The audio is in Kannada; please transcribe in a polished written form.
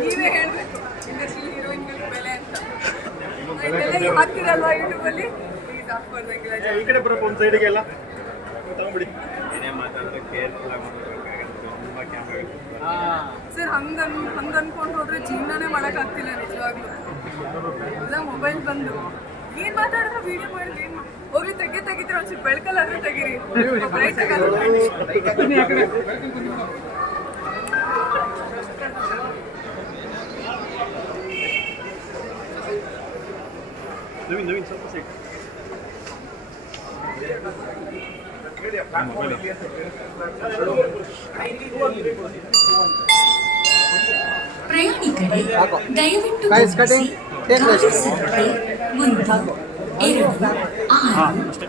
ನೀವೇ ಹೇಳ್ಬೇಕು ಇಂಡಸ್ಟ್ರಿ ಹೀರೋಯಿನ್ಗಳ ಬೆಲೆ ಅಂತ ಹಾಕ್ತಿರಲ್ವಾ ಯೂಟ್ಯೂಬಲ್ಲಿ ಪ್ಲೀಸ್ ಹಾಕ್ಬಾರ್ದಂಗಿಲ್ಲ. ಈ ಕಡೆ ಬರಪ್ಪ ಒಂದು ಸೈಡಿಗೆಲ್ಲ ತಗೊಂಡ್ಬಿಡಿ. ಏನೇ ಮಾತಾಡಿದ್ರೆ ಕೇರ್ಫುಲ್ ಆಗಿ ತುಂಬ ಕ್ಯಾಮ್ರಾ ಸರ್ ಹಂಗೆ ಅನ್ಕೊಂಡು ಹೋದ್ರೆ ಜೀವನನೇ ಮಾಡೋಕ್ಕಾಗ್ತಿಲ್ಲ ನಿಜವಾಗ್ಲೂ. ಎಲ್ಲ ಮೊಬೈಲ್ ಬಂದು ಏನು ಮಾತಾಡಿದ್ರೆ ವೀಡಿಯೋ ಮಾಡಿದ್ರೆ ಏನು ಹೋಗ್ಲಿ ತೆಗಿದ್ರೆ ಒಂಚೂರು ಬೆಳಕಲ್ಲಾದ್ರೂ ತೆಗೀರಿ. ನವೀನ್ ಸ್ವಲ್ಪ ಸೈಡ್ ಪ್ರಯಾಣಿಕರೇ ದಯವಿಟ್ಟು ಗಮನಿಸಿ, 1 2 6